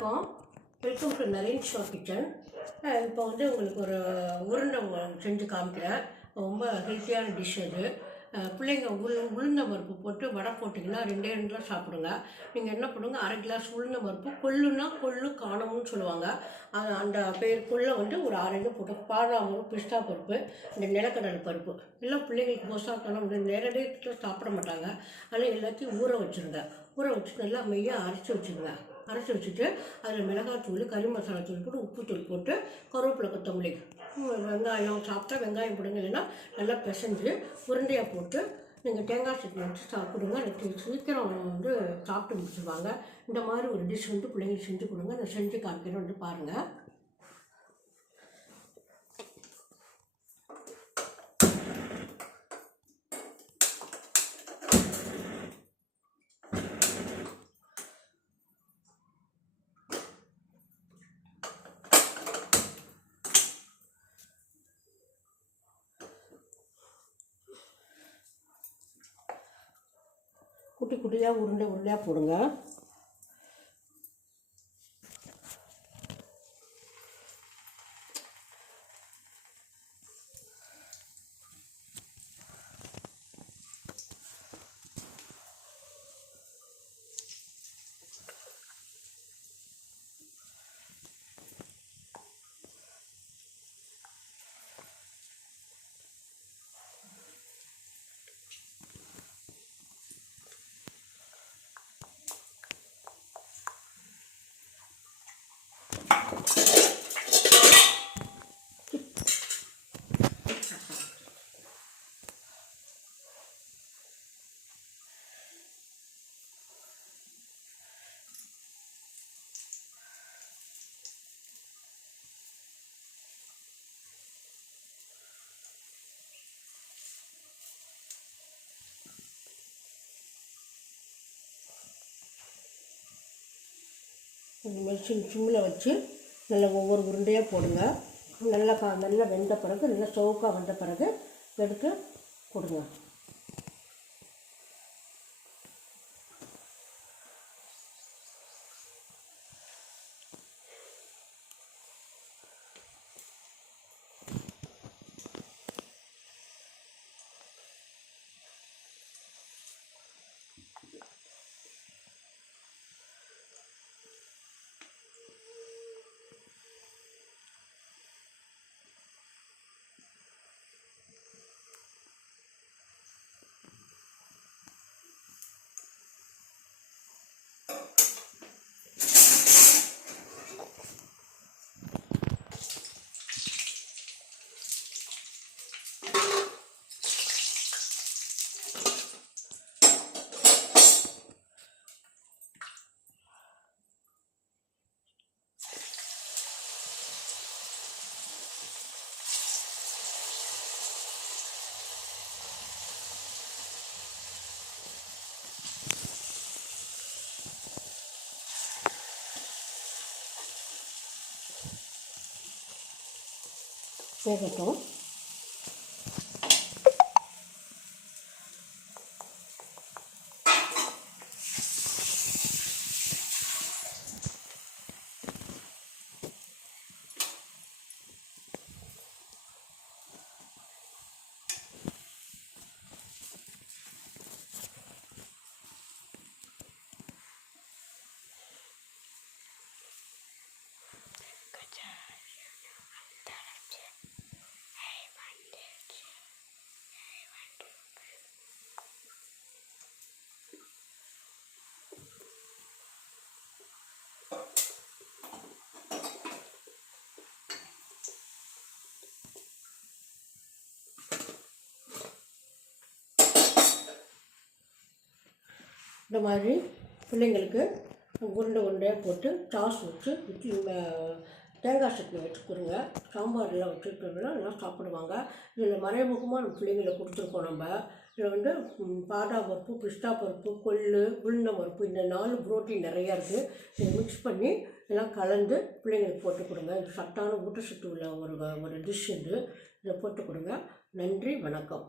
வணக்கம். Welcome to Naren show kitchen இப்போ வந்து உங்களுக்கு ஒரு உருண்டை செஞ்சு காமிக்கிறேன். ரொம்ப ஹெல்த்தியான டிஷ் அது. பிள்ளைங்க உள் உளுந்த பருப்பு போட்டு வடை போட்டிங்கன்னா ரெண்டே ரெண்டு சாப்பிடுங்க. நீங்கள் என்ன பண்ணுங்க அரை கிளாஸ் உளுந்த பருப்பு கொள்ளுன்னா கொள்ளு காணவும்னு சொல்லுவாங்க. அது அந்த பேர் கொள்ளை வந்து ஒரு ஆரஞ்சு போட்டு பாதாம் பிஸ்தா பருப்பு இந்த நிலக்கடலை பருப்பு. எல்லாம் பிள்ளைங்களுக்கு மோசாக்கான நேரடியாக சாப்பிட மாட்டாங்க. அதனால் எல்லாத்தையும் ஊற வச்சுருங்க. ஊற வச்சு நல்லா மெய்யாக அரைச்சி வச்சுருங்க. அரைச்சி வச்சுட்டு அதில் மிளகாத்தூள் கறி மசாலா தூள் போட்டு உப்புத்தூள் போட்டு கருவேப்பிலை கொத்தமல்லி வெங்காயம் சாப்பிட்டா வெங்காயம் போடுங்க இல்லைன்னா நல்லா பிசைஞ்சு உருண்டையாக போட்டு நீங்கள் தேங்காய் சட்னி வச்சு சாப்பிடுங்க அது சீக்கிரம் வந்து சாப்பிட்டு முடிச்சிருவாங்க. இந்த மாதிரி ஒரு டிஷ் வந்து பிள்ளைங்களுக்கு செஞ்சு கொடுங்க நான் செஞ்சு காமிக்கிறேன் வந்து பாருங்கள் குட்டி குட்டியாக உருண்டை உருண்டையாக போடுங்க. இந்த சிம் சிம்மில் வச்சு நல்லா ஒவ்வொரு உருண்டையாக போடுங்க. நல்லா கா நல்லா வெந்த பிறகு நல்லா சவுக்காக வந்த பிறகு எடுத்து கொடுங்க poquito இந்த மாதிரி பிள்ளைங்களுக்கு உருண்டை உருண்டையாக போட்டு சாஸ் வச்சு இட்லி தேங்காய் சட்னி வச்சு கொடுங்க. சாம்பார்லாம் வச்சுக்கிட்டோம்னா எல்லாம் சாப்பிடுவாங்க. இதில் மறைமுகமாக நம்ம பிள்ளைங்களை கொடுத்துருக்கோம் நம்ம. இதில் வந்து பாதா பாதாம் பருப்பு பிஸ்தா பருப்பு கொள்ளு உளுந்த பருப்பு இந்த நாலு புரோட்டீன் நிறையா இருக்குது இதை மிக்ஸ் பண்ணி எல்லாம் கலந்து பிள்ளைங்களுக்கு போட்டு கொடுங்க. இது சத்தான ஊட்டச்சத்து உள்ள ஒரு ஒரு டிஷ் இது. இதை போட்டு கொடுங்க. நன்றி வணக்கம்.